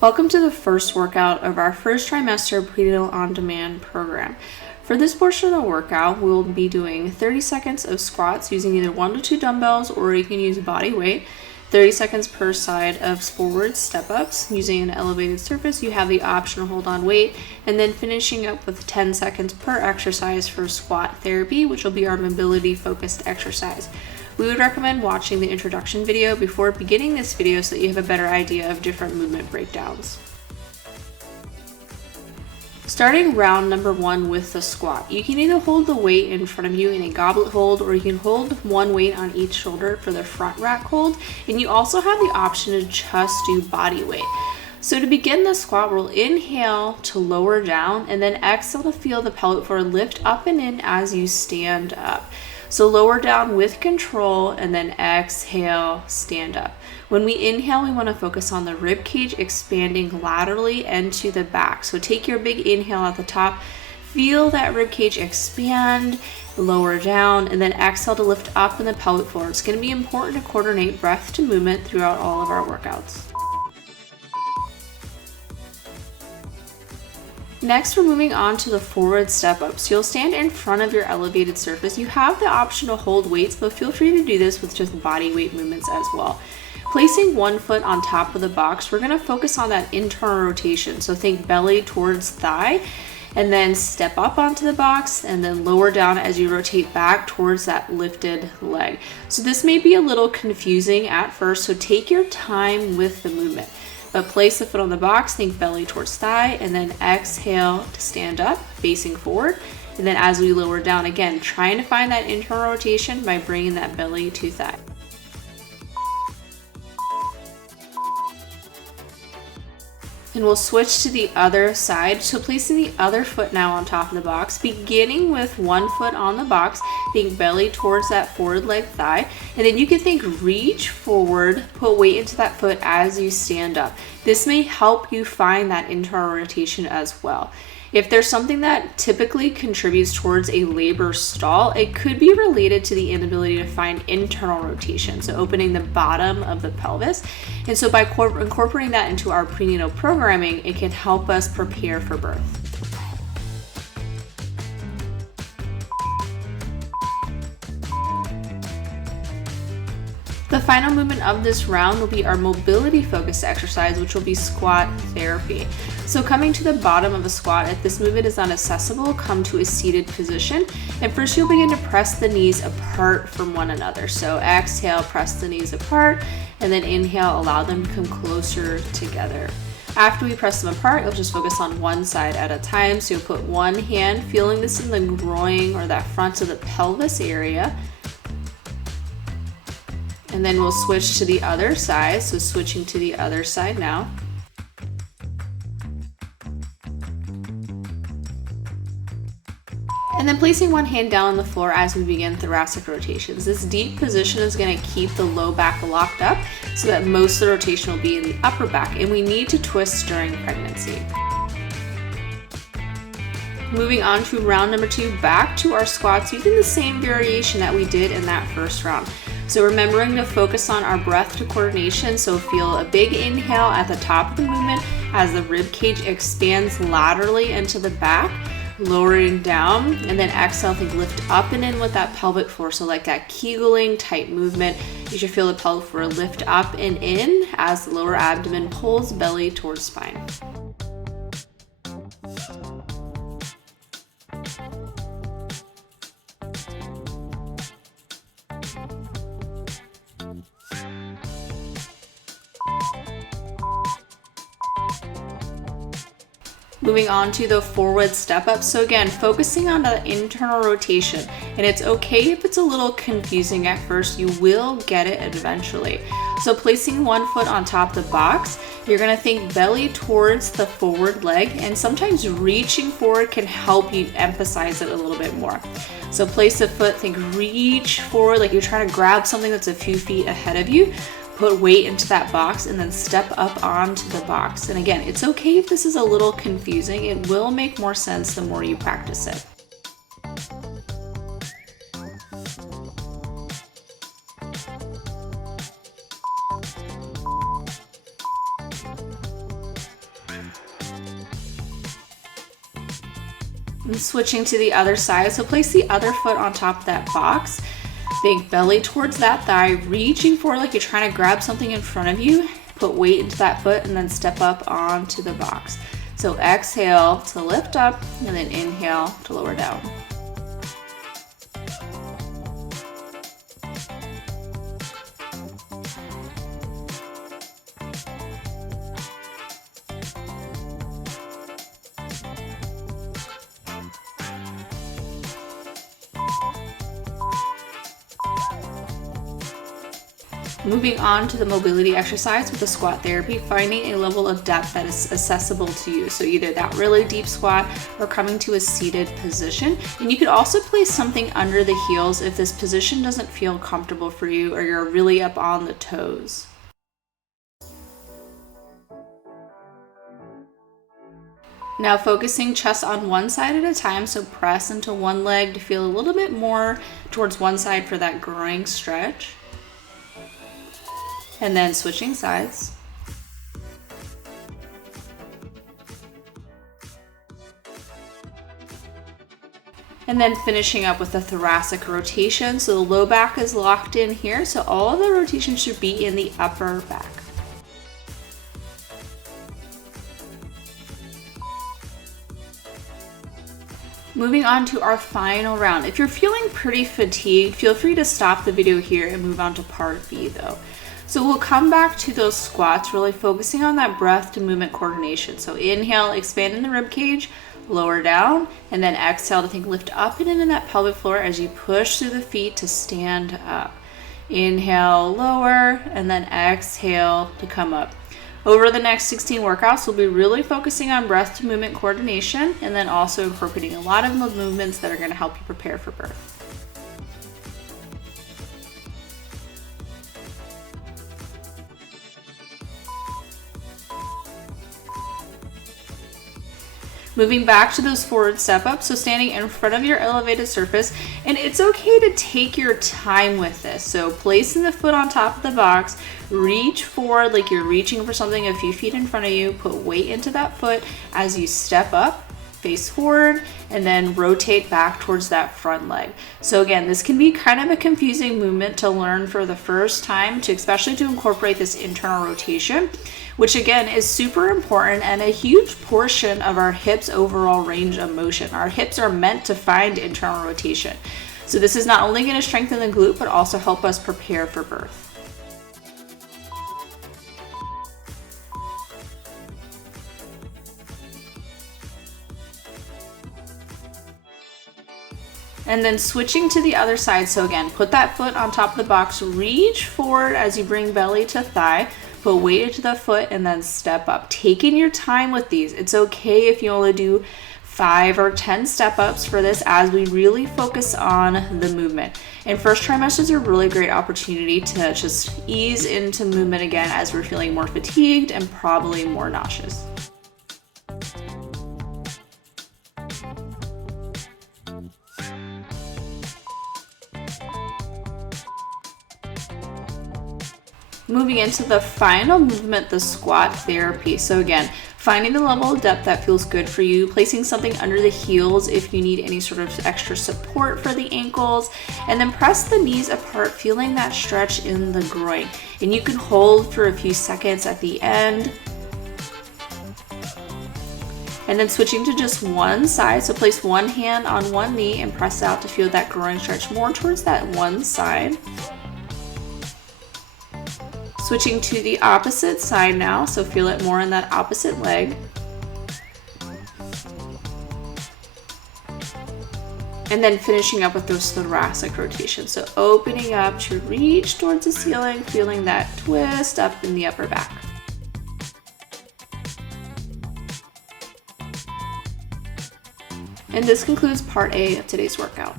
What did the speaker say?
Welcome to the first workout of our first trimester Prenatal on-demand program. For this portion of the workout, we'll be doing 30 seconds of squats using either 1 to 2 dumbbells, or you can use body weight. 30 seconds per side of forward step-ups using an elevated surface. You have the option to hold on weight, and then finishing up with 10 seconds per exercise for squat therapy, which will be our mobility focused exercise. We would recommend watching the introduction video before beginning this video so that you have a better idea of different movement breakdowns. Starting round number 1 with the squat. You can either hold the weight in front of you in a goblet hold, or you can hold one weight on each shoulder for the front rack hold, and you also have the option to just do body weight. So to begin the squat, we'll inhale to lower down and then exhale to feel the pelvic floor lift up and in as you stand up. So lower down with control and then exhale, stand up. When we inhale, we want to focus on the rib cage expanding laterally and to the back. So take your big inhale at the top, feel that rib cage expand, lower down, and then exhale to lift up in the pelvic floor. It's going to be important to coordinate breath to movement throughout all of our workouts. Next, we're moving on to the forward step up. So you'll stand in front of your elevated surface. You have the option to hold weights, but feel free to do this with just body weight movements as well. Placing one foot on top of the box, we're going to focus on that internal rotation. So think belly towards thigh, and then step up onto the box and then lower down as you rotate back towards that lifted leg. So this may be a little confusing at first, so take your time with the movement. But place the foot on the box, think belly towards thigh, and then exhale to stand up, facing forward. And then as we lower down, again, trying to find that internal rotation by bringing that belly to thigh. And we'll switch to the other side. So placing the other foot now on top of the box, beginning with one foot on the box, think belly towards that forward leg thigh, and then you can think reach forward, put weight into that foot as you stand up. This may help you find that internal rotation as well. If there's something that typically contributes towards a labor stall, it could be related to the inability to find internal rotation, so opening the bottom of the pelvis. And so by incorporating that into our prenatal programming, it can help us prepare for birth. The final movement of this round will be our mobility focused exercise, which will be squat therapy. So coming to the bottom of a squat, if this movement is not accessible, come to a seated position. And first you'll begin to press the knees apart from one another. So exhale, press the knees apart, and then inhale, allow them to come closer together. After we press them apart, you'll just focus on one side at a time. So you'll put one hand, feeling this in the groin or that front of the pelvis area. And then we'll switch to the other side. So switching to the other side now. And then placing one hand down on the floor as we begin thoracic rotations. This deep position is going to keep the low back locked up so that most of the rotation will be in the upper back, and we need to twist during pregnancy. Moving on to round number 2, back to our squats using the same variation that we did in that first round. So remembering to focus on our breath to coordination, so feel a big inhale at the top of the movement as the rib cage expands laterally into the back, lowering down, and then exhale, think lift up and in with that pelvic floor. So like that Kegeling type movement, you should feel the pelvic floor lift up and in as the lower abdomen pulls belly towards spine. Moving on to the forward step up. So again, focusing on the internal rotation, and it's okay if it's a little confusing at first, you will get it eventually. So placing one foot on top of the box, you're gonna think belly towards the forward leg, and sometimes reaching forward can help you emphasize it a little bit more. So place a foot, think reach forward, like you're trying to grab something that's a few feet ahead of you. Put weight into that box and then step up onto the box. And again, it's okay if this is a little confusing. It will make more sense the more you practice it. And switching to the other side, so place the other foot on top of that box. Think belly towards that thigh, reaching forward like you're trying to grab something in front of you. Put weight into that foot and then step up onto the box. So exhale to lift up and then inhale to lower down. Moving on to the mobility exercise with the squat therapy, finding a level of depth that is accessible to you. So either that really deep squat or coming to a seated position. And you could also place something under the heels if this position doesn't feel comfortable for you or you're really up on the toes. Now focusing chest on one side at a time, so press into one leg to feel a little bit more towards one side for that groin stretch. And then switching sides. And then finishing up with the thoracic rotation. So the low back is locked in here. So all of the rotation should be in the upper back. Moving on to our final round. If you're feeling pretty fatigued, feel free to stop the video here and move on to part B though. So we'll come back to those squats, really focusing on that breath to movement coordination. So inhale, expand in the rib cage, lower down, and then exhale to think lift up and into that pelvic floor as you push through the feet to stand up. Inhale, lower, and then exhale to come up. Over the next 16 workouts, we'll be really focusing on breath to movement coordination and then also incorporating a lot of movements that are going to help you prepare for birth. Moving back to those forward step ups, so standing in front of your elevated surface, and it's okay to take your time with this. So placing the foot on top of the box, reach forward like you're reaching for something a few feet in front of you, put weight into that foot as you step up, face forward, and then rotate back towards that front leg. So again, this can be kind of a confusing movement to learn for the first time, especially to incorporate this internal rotation, which again is super important and a huge portion of our hips overall range of motion. Our hips are meant to find internal rotation. So this is not only going to strengthen the glute, but also help us prepare for birth. And then switching to the other side. So again, put that foot on top of the box, reach forward as you bring belly to thigh, put weight into the foot, and then step up. Taking your time with these. It's okay if you only do 5 or 10 step ups for this as we really focus on the movement. And first trimesters are a really great opportunity to just ease into movement again as we're feeling more fatigued and probably more nauseous. Moving into the final movement, the squat therapy. So again, finding the level of depth that feels good for you, placing something under the heels if you need any sort of extra support for the ankles, and then press the knees apart, feeling that stretch in the groin. And you can hold for a few seconds at the end. And then switching to just one side, so place one hand on one knee and press out to feel that groin stretch more towards that one side. Switching to the opposite side now, so feel it more in that opposite leg. And then finishing up with those thoracic rotations. So opening up to reach towards the ceiling, feeling that twist up in the upper back. And this concludes part A of today's workout.